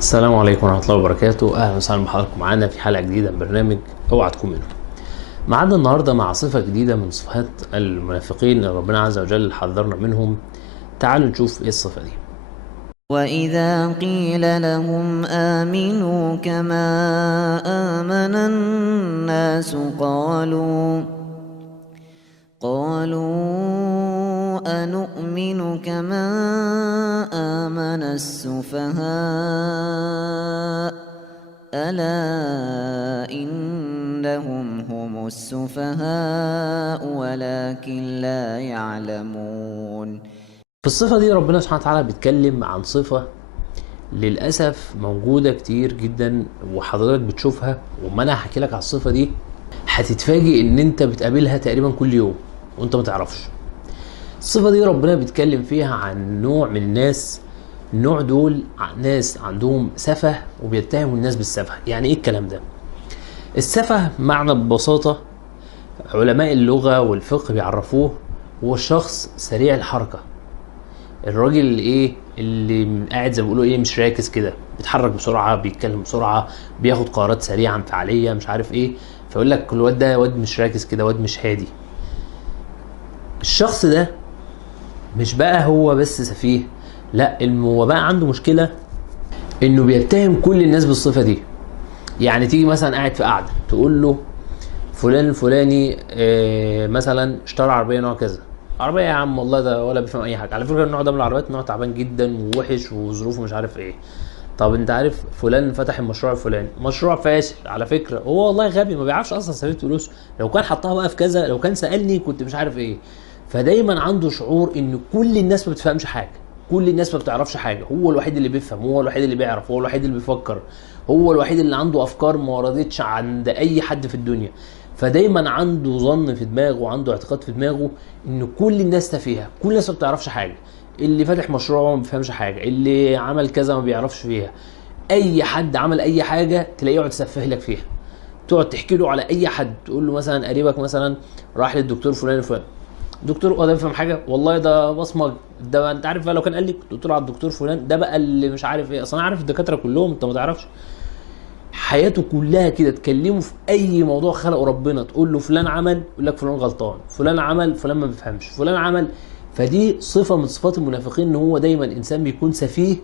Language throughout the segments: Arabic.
السلام عليكم ورحمة الله وبركاته. أهلا وسهلا بحضراتكم معانا في حلقة جديدة من برنامج اوعى تكون منهم. معانا النهاردة مع صفة جديدة من صفات المنافقين اللي ربنا عز وجل حذرنا منهم. تعالوا نشوف ايه الصفة دي. وإذا قيل لهم آمنوا كما آمن الناس قالوا أنؤمن كما آمن السفهاء ألا إنهم هم السفهاء ولكن لا يعلمون. في الصفة دي ربنا سبحانه وتعالى بيتكلم عن صفة للأسف موجودة كتير جدا وحضرتك بتشوفها، وما أنا هحكي لك على الصفة دي هتتفاجئ إن أنت بتقابلها تقريبا كل يوم وأنت ما تعرفش. الصفة دي ربنا بيتكلم فيها عن نوع من الناس. النوع دول ناس عندهم سفه وبيتهموا الناس بالسفه. يعني ايه الكلام ده؟ السفه معنى ببساطة علماء اللغة والفقه بيعرفوه هو الشخص سريع الحركة، الراجل اللي قاعد زي ما بيقولوا مش راكز كده، بيتحرك بسرعة، بيتكلم بسرعة، بياخد قرارات سريعة انفعالية مش عارف ايه. فيقول لك الواد ده واد مش راكز كده، واد مش هادي. الشخص ده مش بقى هو بس سفيه، لا، هو بقى عنده مشكلة انه بيتهم كل الناس بالصفة دي. يعني تيجي مثلا قاعد في قعدة تقول له فلان الفلاني مثلا اشترى عربية نوع كذا. عربية يا عم والله ده ولا بيفهم اي حاجة، على فكرة النوع ده من العربيات نوع تعبان جدا ووحش وظروفه مش عارف ايه. طب انت عارف فلان فتح المشروع الفلاني، مشروع فاشل على فكرة، هو والله غبي ما بيعرفش اصلا يستفيد فلوس، لو كان حطها بقى في كذا، لو كان سألني كنت مش عارف ايه. فدايما عنده شعور ان كل الناس ما بتفهمش حاجة، كل الناس ما بتعرفش حاجة، هو الوحيد اللي بيفهم، هو الوحيد اللي بيعرف، هو الوحيد اللي بيفكر، هو الوحيد اللي عنده افكار ما وردتش عند اي حد في الدنيا. فدايما عنده ظن في دماغه وعنده اعتقاد في دماغه ان كل الناس تافهه، كل الناس ما بتعرفش حاجه، اللي فاتح مشروع ما بيفهمش حاجه، اللي عمل كذا ما بيعرفش فيها. اي حد عمل اي حاجه تلاقيه يقعد يسفه لك فيها. تقعد تحكي له على اي حد، تقول له مثلا قريبك مثلا راح للدكتور فلان الفلاني، دكتور هو ده بيفهم حاجه؟ والله ده بصمج، ده انت عارف بقى لو كان قال لي كنت قلت له على الدكتور فلان ده بقى اللي مش عارف ايه. اصلا انا عارف الدكاتره كلهم، انت ما تعرفش. حياته كلها كده، تكلمه في اي موضوع خلقه ربنا تقول له فلان عمل، يقول لك فلان غلطان، فلان عمل، فلان ما بيفهمش، فلان عمل. فدي صفه من صفات المنافقين، ان هو دايما انسان بيكون سفيه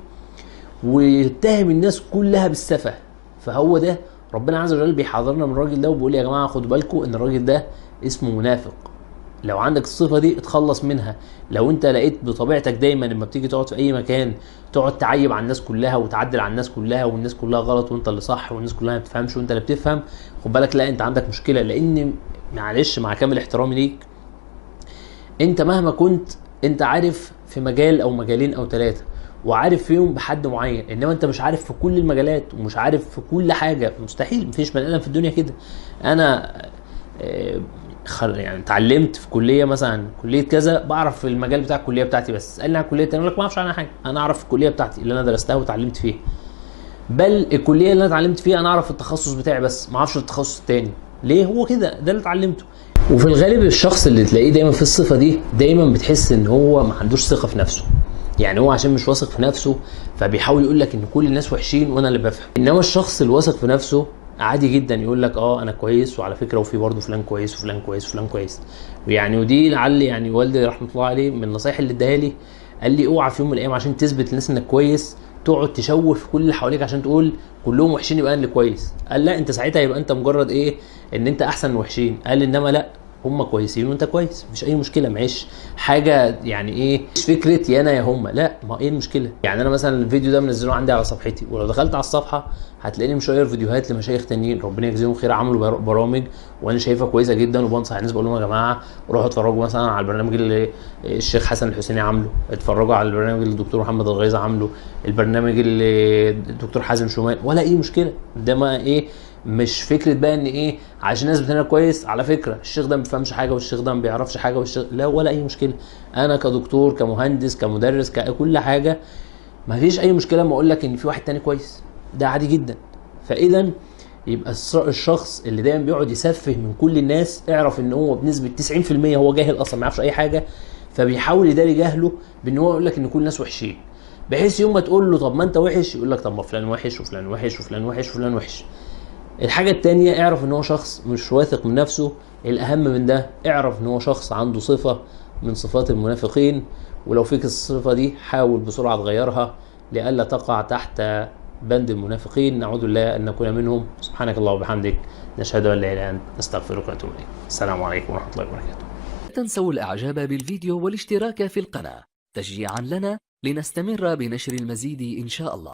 ويتهم الناس كلها بالسفه. فهو ده ربنا عز وجل بيحذرنا من الراجل ده، وبيقول يا جماعه خدوا بالكم ان الراجل ده اسمه منافق. لو عندك الصفه دي اتخلص منها. لو انت لقيت بطبيعتك دايما لما بتيجي تقعد في اي مكان تقعد تعيب على الناس كلها وتعدل على الناس كلها، والناس كلها غلط وانت اللي صح، والناس كلها ما بتفهمش وانت اللي بتفهم، خد بالك لا، انت عندك مشكله. لان معلش مع كامل احترامي ليك، انت مهما كنت انت عارف في مجال او مجالين او ثلاثه وعارف فيهم بحد معين، انما انت مش عارف في كل المجالات ومش عارف في كل حاجه. مستحيل، مفيش بني ادم في الدنيا كده. انا آه، يعني اتعلمت في كليه مثلا كليه كذا، بعرف في المجال بتاع الكليه بتاعتي بس. اسالني عن الكليه التانيه اقول لك ما اعرفش عنها حاجه. انا اعرف في الكليه بتاعتي اللي انا درستها واتعلمت فيها، بل الكليه اللي انا اتعلمت فيها انا اعرف التخصص بتاعي بس ما اعرفش التخصص التاني. ليه؟ هو كده، ده اللي اتعلمته. وفي الغالب الشخص اللي تلاقيه دايما في الصفه دي دايما بتحس ان هو ما عندوش ثقه في نفسه. يعني هو عشان مش واثق في نفسه فبيحاول يقول لك ان كل الناس وحشين وانا اللي بفهم. انما الشخص الواثق في نفسه عادي جدا يقول لك انا كويس، وعلى فكره وفي برضه فلان كويس وفلان كويس وفلان كويس. ويعني ودي لعل يعني والدي رحمه الله عليه من النصايح اللي اداها لي، قال لي اوعى في يوم من الايام عشان تثبت للناس انك كويس تقعد تشوه في كل اللي حواليك عشان تقول كلهم وحشين يبقى انا اللي كويس. قال لا، انت ساعتها يبقى انت مجرد ان انت احسن من وحشين. قال انما لا، هم كويسين وانت كويس، مفيش اي مشكله. معيش حاجه يعني مش فكره يا انا يا هم، لا، ما ايه المشكله؟ يعني انا مثلا الفيديو ده منزله عندي على صفحتي، ولو دخلت على الصفحه هتلاقيني مشير فيديوهات لمشايخ تانيين ربنا يجزيهم خير، عملوا برامج وانا شايفها كويسه جدا، وبنصح الناس بقول لهم يا جماعه روحوا اتفرجوا مثلا على البرنامج اللي الشيخ حسن الحسيني عامله، اتفرجوا على البرنامج اللي الدكتور محمد الغيظ عامله، البرنامج اللي الدكتور حازم شومان، ولا اي مشكله. ده ما مش فكره بقى ان عشان الناس بتعمل كويس على فكره الشيخ ده ما بيفهمش حاجه والشيخ ده ما بيعرفش حاجه والشيخ لا، ولا اي مشكله. انا كدكتور كمهندس كمدرس ككل حاجه ما فيش اي مشكله لما اقول لك ان في واحد تاني كويس، ده عادي جدا. فاذا يبقى الشخص اللي دايما بيقعد يسفه من كل الناس، اعرف ان هو بنسبه 90% هو جاهل اصلا ما يعرفش اي حاجه، فبيحاول يداري جهله بان هو يقول لك ان كل الناس وحشين. بحيث يوم ما تقول له طب ما انت وحش، يقول لك طب ما فلان وحش وفلان وحش وفلان وحش وفلان وحش. الحاجة التانية، اعرف ان هو شخص مش واثق من نفسه. الاهم من ده، اعرف ان هو شخص عنده صفة من صفات المنافقين، ولو فيك الصفة دي حاول بسرعة تغيرها لئلا تقع تحت بند المنافقين. نعوذ بالله ان نكون منهم. سبحانك اللهم وبحمدك، نشهد ان لا اله الا انت، نستغفرك ونتوب اليك. السلام عليكم ورحمة الله وبركاته. لا تنسوا الإعجاب بالفيديو والاشتراك في القناة تشجيعا لنا لنستمر بنشر المزيد إن شاء الله.